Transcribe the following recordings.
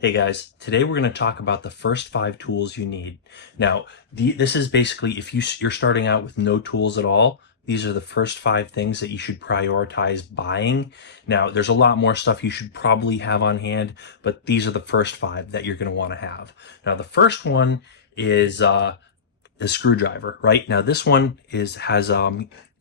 Hey guys, today we're going to talk about the first 5 tools you need. Now, this is basically if you're starting out with no tools at all, these are the first 5 things that you should prioritize buying. Now, there's a lot more stuff you should probably have on hand, but these are the first 5 that you're going to want to have. Now, the first one is a screwdriver, right? Now, this one has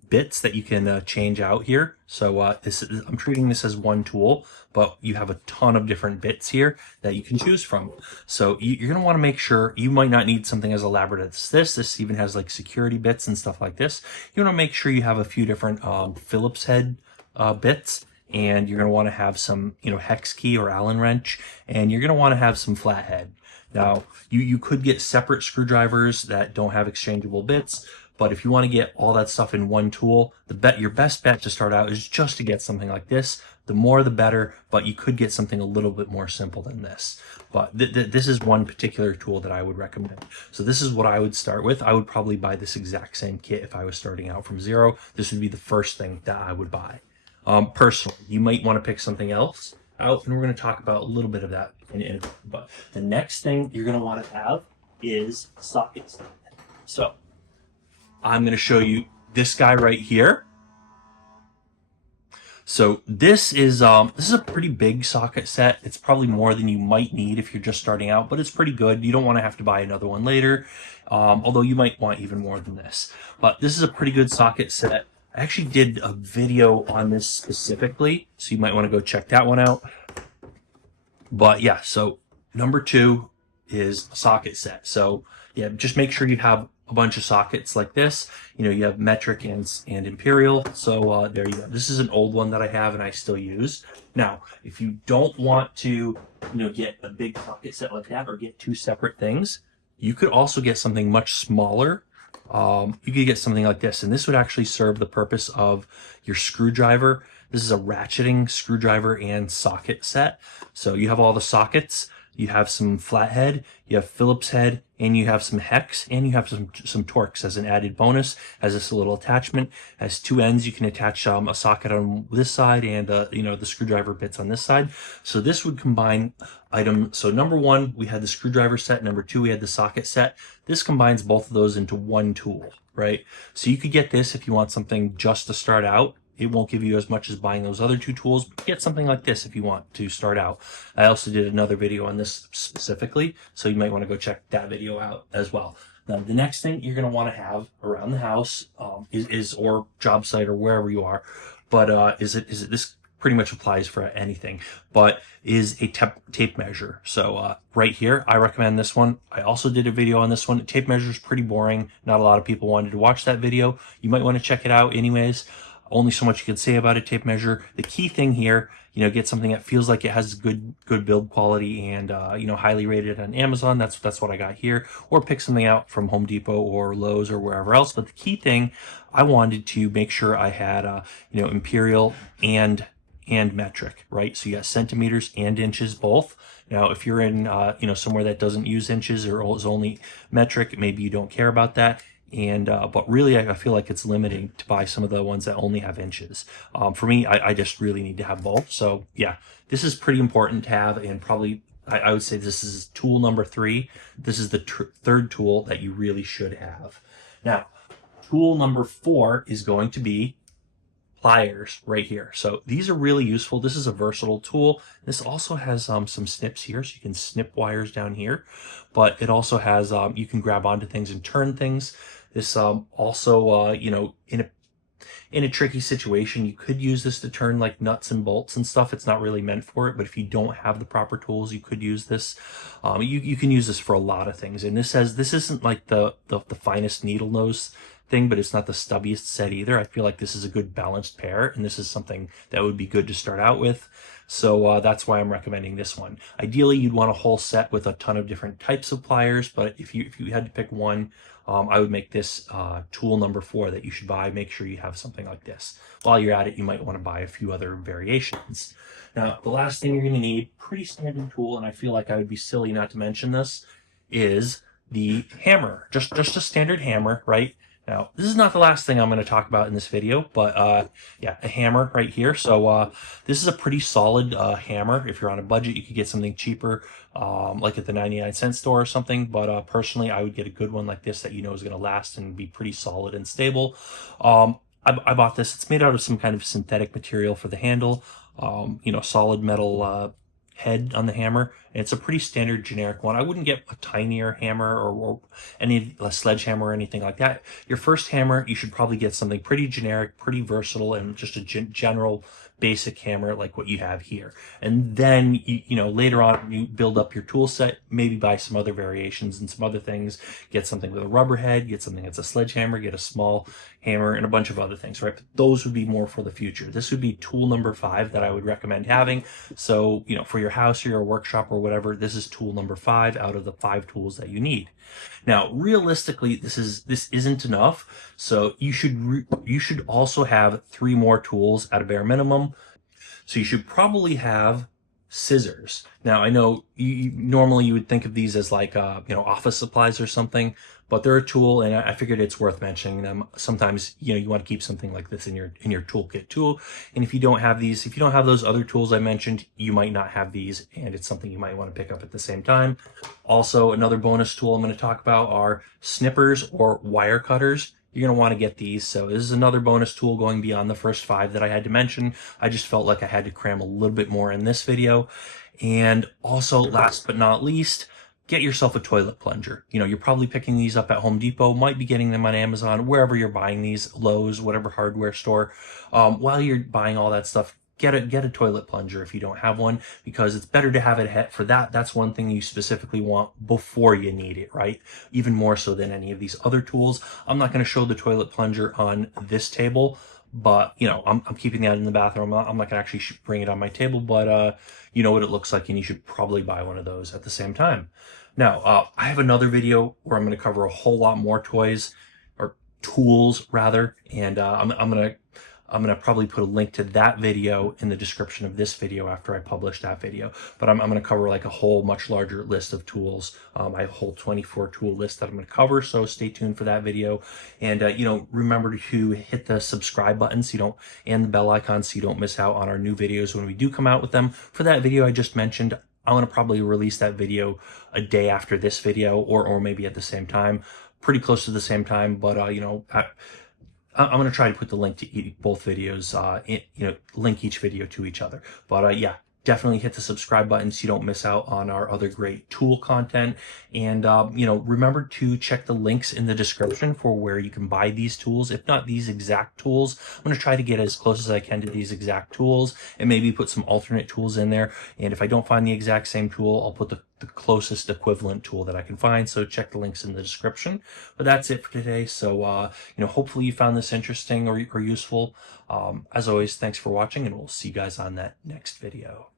bits that you can change out here. So I'm treating this as one tool, but you have a ton of different bits here that you can choose from. So you're going to want to make sure you might not need something as elaborate as this. This even has like security bits and stuff like this. You want to make sure you have a few different Phillips head bits. And you're going to want to have some, hex key or Allen wrench, and you're going to want to have some flathead. Now, you could get separate screwdrivers that don't have exchangeable bits, but if you want to get all that stuff in one tool, your best bet to start out is just to get something like this. The more the better, but you could get something a little bit more simple than this. But this is one particular tool that I would recommend. So this is what I would start with. I would probably buy this exact same kit if I was starting out from zero. This would be the first thing that I would buy. Personally, you might want to pick something else out, and we're going to talk about a little bit of that but the next thing you're going to want to have is sockets. So I'm going to show you this guy right here. So this is a pretty big socket set. It's probably more than you might need if you're just starting out, but it's pretty good. You don't want to have to buy another one later, although you might want even more than this. But this is a pretty good socket set. I actually did a video on this specifically, so you might want to go check that one out. But yeah, so number 2 is a socket set. So yeah, just make sure you have a bunch of sockets like this. You have metric and imperial. So there you go. This is an old one that I have and I still use. Now, if you don't want to, get a big socket set like that or get 2 separate things, you could also get something much smaller. You could get something like this, and this would actually serve the purpose of your screwdriver. This is a ratcheting screwdriver and socket set. So you have all the sockets, you have some flathead, you have Phillips head, and you have some hex, and you have some Torx as an added bonus. Has this little attachment, has 2 ends. You can attach a socket on this side and the screwdriver bits on this side. So this would combine item. So number 1, we had the screwdriver set. Number 2, we had the socket set. This combines both of those into one tool, right? So you could get this if you want something just to start out. It won't give you as much as buying those other 2 tools, but get something like this if you want to start out. I also did another video on this specifically, so you might want to go check that video out as well. Now, the next thing you're going to want to have around the house or job site or wherever you are, but this pretty much applies for anything, but is a tape measure. So right here, I recommend this one. I also did a video on this one. Tape measure is pretty boring. Not a lot of people wanted to watch that video. You might want to check it out anyways. Only so much you can say about a tape measure. The key thing here, get something that feels like it has good build quality and highly rated on Amazon. That's what I got here. Or pick something out from Home Depot or Lowe's or wherever else. But the key thing, I wanted to make sure I had imperial and metric, right? So you got centimeters and inches both. Now, if you're in somewhere that doesn't use inches or is only metric, maybe you don't care about that. But really, I feel like it's limiting to buy some of the ones that only have inches. For me, I just really need to have both. So yeah, this is pretty important to have, and probably I would say this is tool number 3. This is the 3rd tool that you really should have. Now, tool number 4 is going to be pliers right here. So these are really useful. This is a versatile tool. This also has some snips here, so you can snip wires down here, but it also has you can grab onto things and turn things. This also in a tricky situation, you could use this to turn like nuts and bolts and stuff. It's not really meant for it, but if you don't have the proper tools, you could use this. You can use this for a lot of things. And this isn't like the finest needle nose thing, but it's not the stubbiest set either. I feel like this is a good balanced pair, and this is something that would be good to start out with. So that's why I'm recommending this one. Ideally, you'd want a whole set with a ton of different types of pliers, but if you had to pick one, I would make this tool number 4 that you should buy. Make sure you have something like this. While you're at it, you might want to buy a few other variations. Now, the last thing you're going to need, pretty standard tool, and I feel like I would be silly not to mention this, is the hammer. Just a standard hammer, right? Now, this is not the last thing I'm going to talk about in this video, but yeah, a hammer right here. So this is a pretty solid hammer. If you're on a budget, you could get something cheaper, like at the 99-cent store or something. But personally, I would get a good one like this that you know is going to last and be pretty solid and stable. I bought this. It's made out of some kind of synthetic material for the handle. You know, solid metal head on the hammer. And it's a pretty standard generic one. I wouldn't get a tinier hammer or any a sledgehammer or anything like that. Your first hammer, you should probably get something pretty generic, pretty versatile, and just a general basic hammer like what you have here. And then you know, later on you build up your tool set, maybe buy some other variations and some other things. Get something with a rubber head, get something that's a sledgehammer, get a small hammer, and a bunch of other things, right? But those would be more for the future. This would be tool number 5 that I would recommend having. So, you know, for your house or your workshop or whatever, this is tool number 5 out of the 5 tools that you need. Now, realistically, this isn't enough. So you should also have 3 more tools at a bare minimum. So you should probably have scissors. Now, I know normally you would think of these as like you know, office supplies or something, but they're a tool, and I figured it's worth mentioning them. Sometimes, you know, you want to keep something like this in your toolkit tool, and if you don't have these, if you don't have those other tools I mentioned, you might not have these, and it's something you might want to pick up at the same time. Also, another bonus tool I'm going to talk about are snippers or wire cutters. You're going to want to get these. So this is another bonus tool going beyond the first 5 that I had to mention. I just felt like I had to cram a little bit more in this video. And also, last but not least, get yourself a toilet plunger. You know, you're probably picking these up at Home Depot, might be getting them on Amazon, wherever you're buying these, Lowe's, whatever hardware store. While you're buying all that stuff, get a toilet plunger if you don't have one, because it's better to have it for that. That's one thing you specifically want before you need it, right? Even more so than any of these other tools. I'm not going to show the toilet plunger on this table, but you know, I'm keeping that in the bathroom. I'm not going to actually bring it on my table, but you know what it looks like, and you should probably buy one of those at the same time. Now, I have another video where I'm going to cover a whole lot more toys, or tools rather, and I'm gonna probably put a link to that video in the description of this video after I publish that video. But I'm gonna cover like a whole much larger list of tools. I have a whole 24 tool list that I'm gonna cover, so stay tuned for that video. And you know, remember to hit the subscribe button so you don't, and the bell icon so you don't miss out on our new videos when we do come out with them. For that video I just mentioned, I'm gonna probably release that video a day after this video, or maybe at the same time, pretty close to the same time. But you know, I'm going to try to put the link to both videos, you know, link each video to each other. But yeah, definitely hit the subscribe button so you don't miss out on our other great tool content. And, you know, remember to check the links in the description for where you can buy these tools. If not these exact tools, I'm going to try to get as close as I can to these exact tools and maybe put some alternate tools in there. And if I don't find the exact same tool, I'll put the closest equivalent tool that I can find. So check the links in the description. But that's it for today. So, you know, hopefully you found this interesting or useful. As always, thanks for watching, and we'll see you guys on that next video.